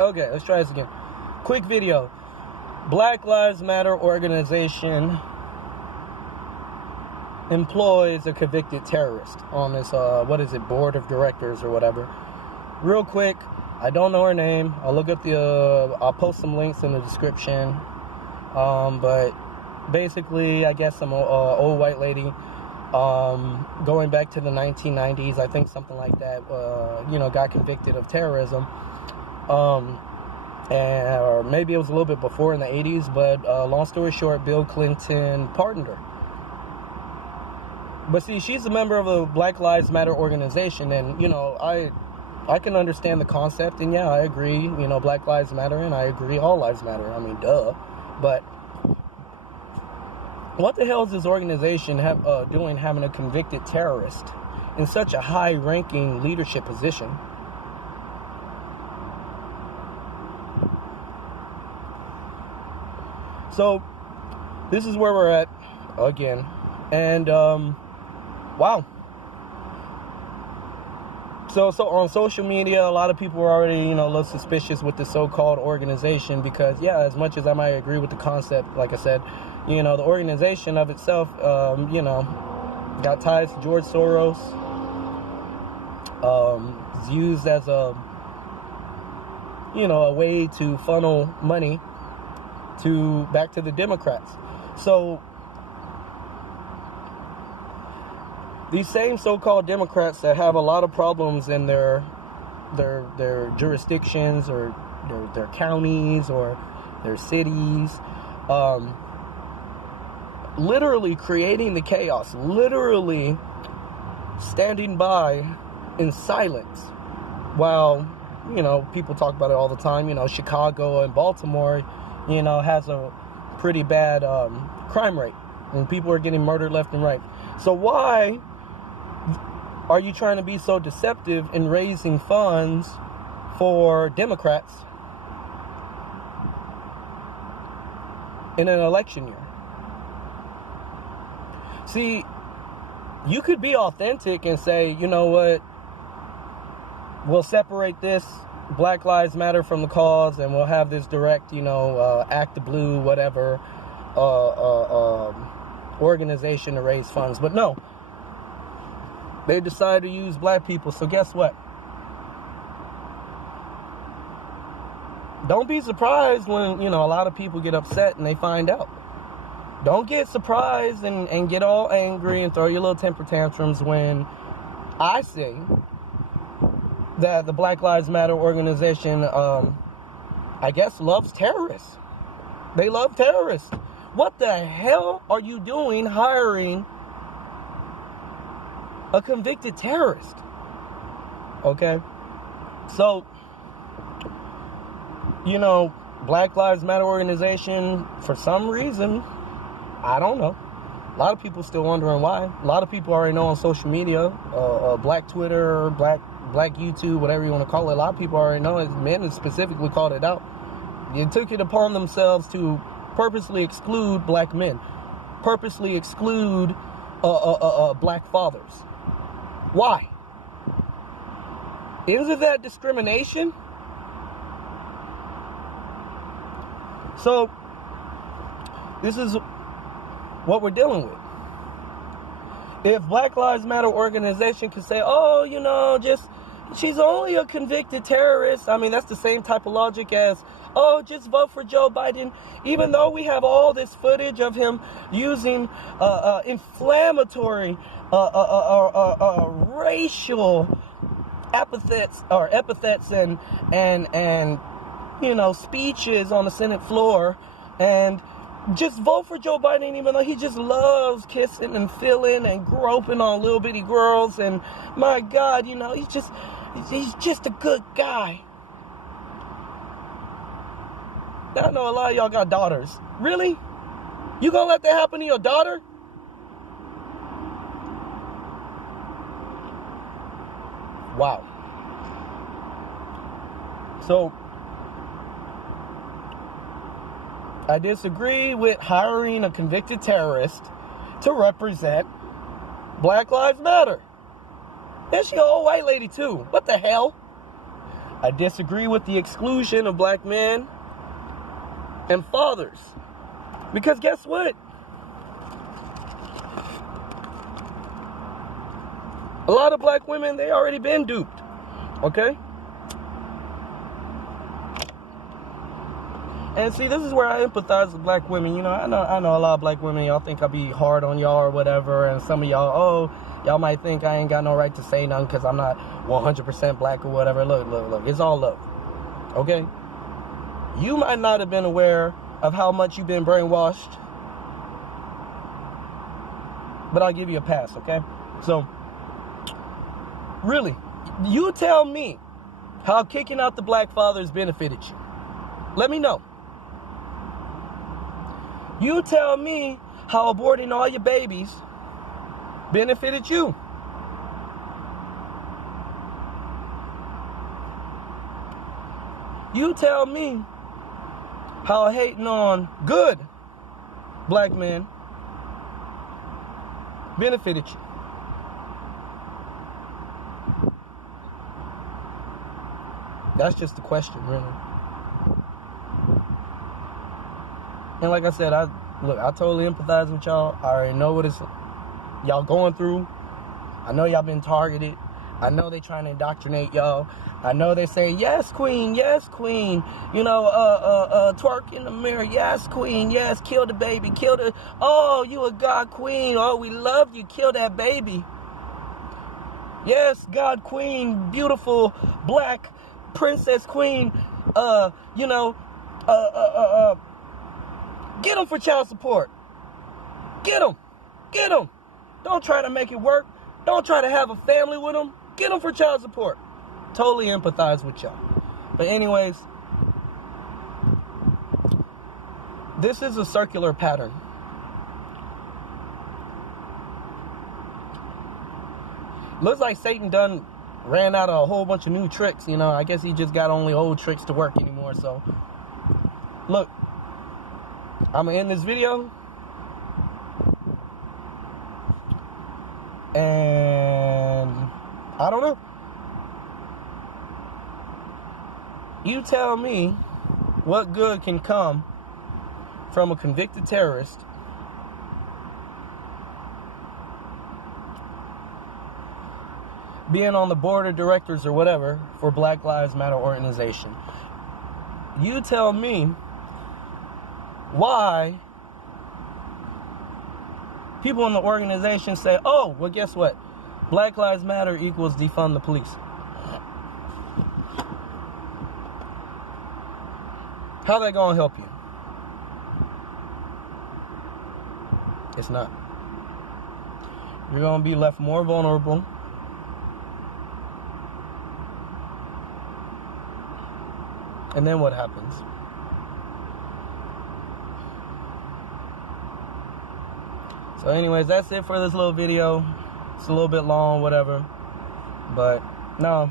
Okay, let's try this again. Quick video. Black Lives Matter organization employs a convicted terrorist on this, board of directors or whatever. Real quick, I don't know her name. I'll look up I'll post some links in the description. But basically, I guess some old white lady, going back to the 1990s, I think something like that, got convicted of terrorism. Or maybe it was a little bit before in the 80s, but long story short, Bill Clinton pardoned her. But see, she's a member of a Black Lives Matter organization, and, I can understand the concept, and yeah, I agree, Black Lives Matter, and I agree all lives matter. I mean, duh. But what the hell is this organization doing having a convicted terrorist in such a high-ranking leadership position? So, this is where we're at again. And, wow. So on social media, a lot of people are already, a little suspicious with the so-called organization because, yeah, as much as I might agree with the concept, like I said, the organization of itself, got ties to George Soros, is used as a way to funnel money back to the Democrats. So these same so-called Democrats that have a lot of problems in their jurisdictions or their counties or their cities, literally creating the chaos, literally standing by in silence while, people talk about it all the time, Chicago and Baltimore, has a pretty bad crime rate and people are getting murdered left and right. So why are you trying to be so deceptive in raising funds for Democrats in an election year? See, you could be authentic and say, you know what, we'll separate this Black Lives Matter from the cause and we'll have this direct, Act the Blue, whatever, organization to raise funds. But no. They decided to use black people, so guess what? Don't be surprised when, a lot of people get upset and they find out. Don't get surprised and get all angry and throw your little temper tantrums when I say that the Black Lives Matter organization, I guess, loves terrorists. They love terrorists. What the hell are you doing hiring a convicted terrorist? Okay? So, Black Lives Matter organization, for some reason, I don't know. A lot of people still wondering why. A lot of people already know on social media, Black Twitter, Black YouTube, whatever you want to call it. A lot of people already know it. Men specifically called it out. They took it upon themselves to purposely exclude black men, purposely exclude black fathers. Why? Isn't that discrimination? So, this is what we're dealing with. If Black Lives Matter organization could say, she's only a convicted terrorist. I mean, that's the same type of logic as, just vote for Joe Biden. Even though we have all this footage of him using inflammatory racial epithets and speeches on the Senate floor, and just vote for Joe Biden, even though he just loves kissing and feeling and groping on little bitty girls, and my God, he's just a good guy. I know a lot of y'all got daughters. Really? You gonna let that happen to your daughter? Wow. So, I disagree with hiring a convicted terrorist to represent Black Lives Matter. And she an old white lady too. What the hell? I disagree with the exclusion of black men and fathers. Because guess what? A lot of black women, they already been duped. Okay? And see, this is where I empathize with black women. You know, I know a lot of black women, y'all think I be hard on y'all or whatever. And some of y'all, y'all might think I ain't got no right to say nothing because I'm not 100% black or whatever. Look. It's all love. Okay? You might not have been aware of how much you've been brainwashed. But I'll give you a pass, okay? So, really, you tell me how kicking out the black fathers benefited you. Let me know. You tell me how aborting all your babies benefited you. You tell me how hating on good black men benefited you. That's just the question, really. And like I said, I totally empathize with y'all. I already know what y'all going through. I know y'all been targeted. I know they trying to indoctrinate y'all. I know they saying, yes, queen, yes, queen. You know, twerk in the mirror, yes, queen, yes, kill the baby, kill the, oh, you a God queen, oh, we love you, kill that baby. Yes, God queen, beautiful, black, princess queen, get them for child support. Get them. Get them. Don't try to make it work. Don't try to have a family with them. Get them for child support. Totally empathize with y'all. But anyways, this is a circular pattern. Looks like Satan done ran out of a whole bunch of new tricks. You know, I guess he just got only old tricks to work anymore. So, look. I'm going to end this video. And I don't know. You tell me what good can come from a convicted terrorist being on the board of directors or whatever for Black Lives Matter organization. You tell me why people in the organization say, oh, well, guess what? Black Lives Matter equals defund the police. How that gonna help you? It's not. You're gonna be left more vulnerable. And then what happens? So anyways, that's it for this little video. It's a little bit long, whatever. But no,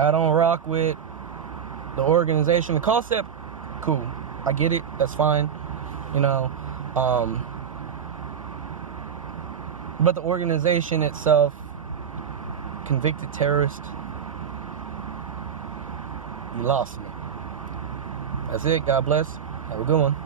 I don't rock with the organization. The concept, cool. I get it. That's fine. You know. But the organization itself, convicted terrorist, you lost me. That's it. God bless. Have a good one.